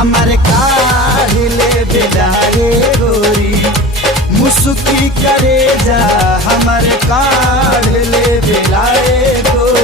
हमारे काढ़ ले बेलाए गोरी मुसुकी करे जा हमारे काढ़ ले बेलाए गोरी।